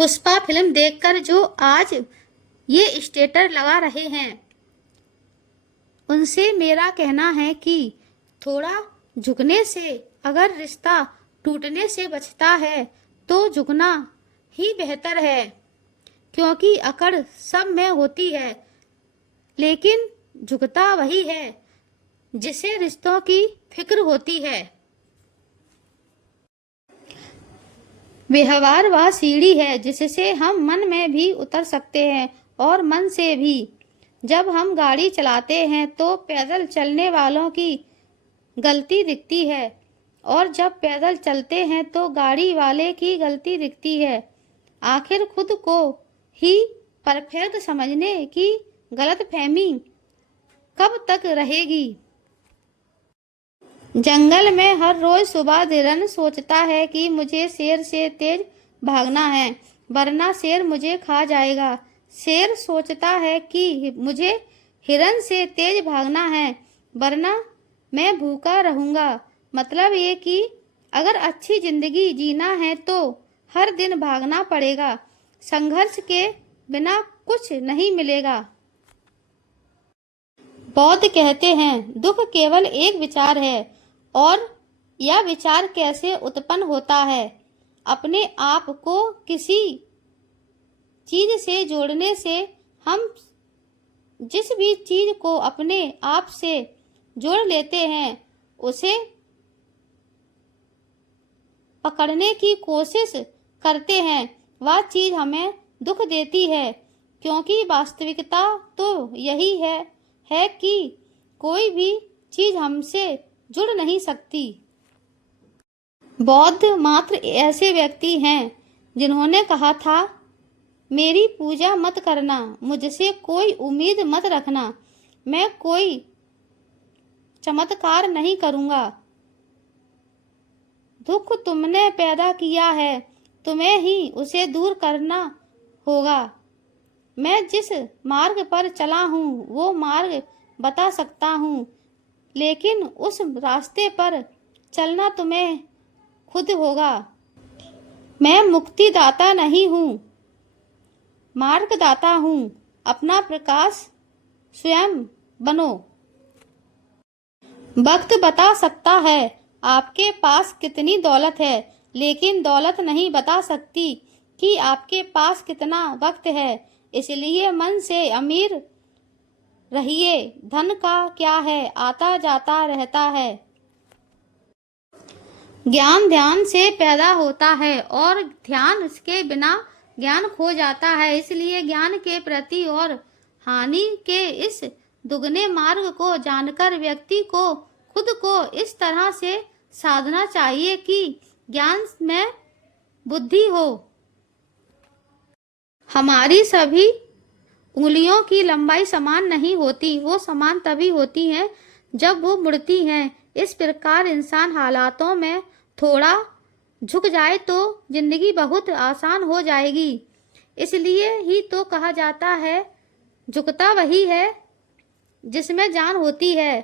Pushpa film देखकर जो आज ये स्टेटस लगा रहे हैं, उनसे मेरा कहना है कि थोड़ा झुकने से अगर रिश्ता टूटने से बचता है तो झुकना ही बेहतर है, क्योंकि अकड़ सब में होती है, लेकिन झुकता वही है जिसे रिश्तों की फिक्र होती है। व्यवहार वह सीढ़ी है जिससे हम मन में भी उतर सकते हैं और मन से भी। जब हम गाड़ी चलाते हैं तो पैदल चलने वालों की गलती दिखती है, और जब पैदल चलते हैं तो गाड़ी वाले की गलती दिखती है। आखिर खुद को ही परफेक्ट समझने की गलतफहमी कब तक रहेगी। जंगल में हर रोज सुबह हिरन सोचता है कि मुझे शेर से तेज भागना है, वरना शेर मुझे खा जाएगा। शेर सोचता है कि मुझे हिरन से तेज भागना है, वरना मैं भूखा रहूंगा। मतलब ये कि अगर अच्छी जिंदगी जीना है तो हर दिन भागना पड़ेगा। संघर्ष के बिना कुछ नहीं मिलेगा। बौद्ध कहते हैं, दुख केवल एक विचार है, और यह विचार कैसे उत्पन्न होता है। अपने आप को किसी चीज से जोड़ने से हम जिस भी चीज को अपने आप से जोड़ लेते हैं, उसे पकड़ने की कोशिश करते हैं, वह चीज हमें दुख देती है, क्योंकि वास्तविकता तो यही है कि कोई भी चीज हमसे जुड़ नहीं सकती। बौद्ध मात्र ऐसे व्यक्ति हैं जिन्होंने कहा था, मेरी पूजा मत करना, मुझसे कोई उम्मीद मत रखना, मैं कोई चमत्कार नहीं करूंगा। दुख तुमने पैदा किया है, तुम्हें ही उसे दूर करना होगा। मैं जिस मार्ग पर चला हूँ वो मार्ग बता सकता हूँ, लेकिन उस रास्ते पर चलना तुम्हें खुद होगा। मैं मुक्तिदाता नहीं हूँ, मार्गदाता हूँ। अपना प्रकाश स्वयं बनो। वक्त बता सकता है आपके पास कितनी दौलत है, लेकिन दौलत नहीं बता सकती कि आपके पास कितना वक्त है। इसलिए मन से अमीर रहिए। धन का क्या है, आता जाता रहता है। ज्ञान ध्यान से पैदा होता है और ध्यान के बिना ज्ञान खो जाता है। इसलिए ज्ञान के प्रति और हानि के इस दुगने मार्ग को जानकर व्यक्ति को खुद को इस तरह से साधना चाहिए कि ज्ञान में बुद्धि हो। हमारी सभी उंगलियों की लंबाई समान नहीं होती, वो समान तभी होती हैं जब वो मुड़ती हैं। इस प्रकार इंसान हालातों में थोड़ा झुक जाए तो जिंदगी बहुत आसान हो जाएगी। इसलिए ही तो कहा जाता है, झुकता वही है जिसमें जान होती है,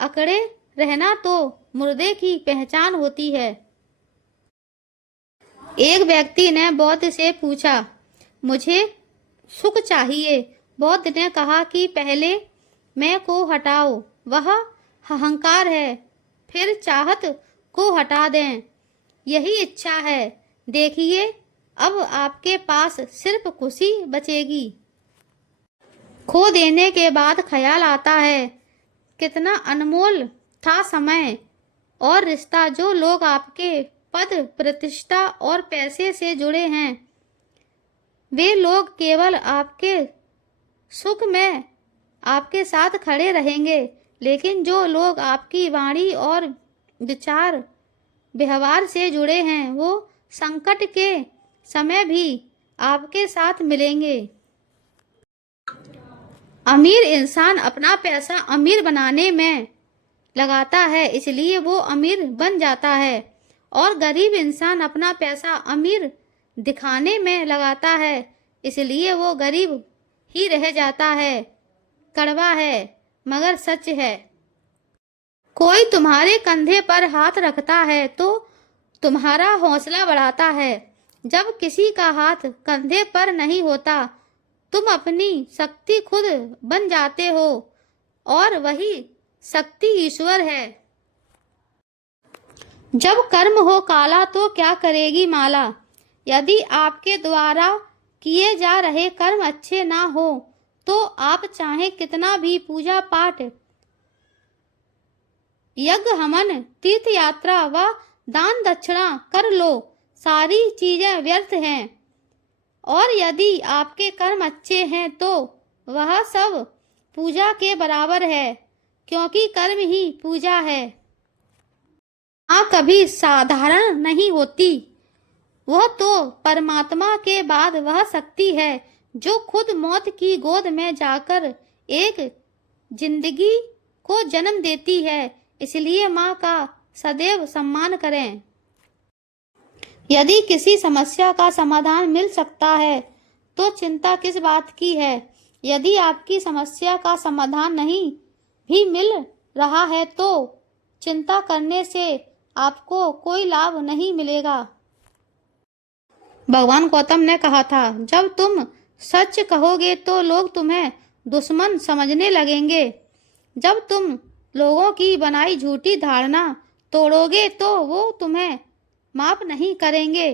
अकड़े रहना तो मुर्दे की पहचान होती है। एक व्यक्ति ने बौद्ध से पूछा, मुझे सुख चाहिए। बौद्ध ने कहा कि पहले मैं को हटाओ, वह अहंकार है, फिर चाहत को हटा दें, यही इच्छा है। देखिए अब आपके पास सिर्फ खुशी बचेगी। खो देने के बाद ख्याल आता है, कितना अनमोल था समय और रिश्ता। जो लोग आपके पद प्रतिष्ठा और पैसे से जुड़े हैं, वे लोग केवल आपके सुख में आपके साथ खड़े रहेंगे, लेकिन जो लोग आपकी वाणी और विचार व्यवहार से जुड़े हैं, वो संकट के समय भी आपके साथ मिलेंगे। अमीर इंसान अपना पैसा अमीर बनाने में लगाता है, इसलिए वो अमीर बन जाता है, और गरीब इंसान अपना पैसा अमीर दिखाने में लगाता है, इसलिए वो गरीब ही रह जाता है। कड़वा है मगर सच है। कोई तुम्हारे कंधे पर हाथ रखता है तो तुम्हारा हौसला बढ़ाता है, जब किसी का हाथ कंधे पर नहीं होता, तुम अपनी शक्ति खुद बन जाते हो और वही शक्ति ईश्वर है। जब कर्म हो काला तो क्या करेगी माला। यदि आपके द्वारा किए जा रहे कर्म अच्छे ना हो तो आप चाहे कितना भी पूजा पाठ, यज्ञ, हवन, तीर्थ यात्रा व दान दक्षिणा कर लो, सारी चीजें व्यर्थ हैं। और यदि आपके कर्म अच्छे हैं तो वह सब पूजा के बराबर है, क्योंकि कर्म ही पूजा है। माँ कभी साधारण नहीं होती, वह तो परमात्मा के बाद वह शक्ति है जो खुद मौत की गोद में जाकर एक जिंदगी को जन्म देती है। इसलिए माँ का सदैव सम्मान करें। यदि किसी समस्या का समाधान मिल सकता है तो चिंता किस बात की है। यदि आपकी समस्या का समाधान नहीं भी मिल रहा है तो चिंता करने से आपको कोई लाभ नहीं मिलेगा। भगवान गौतम ने कहा था, जब तुम सच कहोगे तो लोग तुम्हें दुश्मन समझने लगेंगे। जब तुम लोगों की बनाई झूठी धारणा तोड़ोगे तो वो तुम्हें माफ नहीं करेंगे।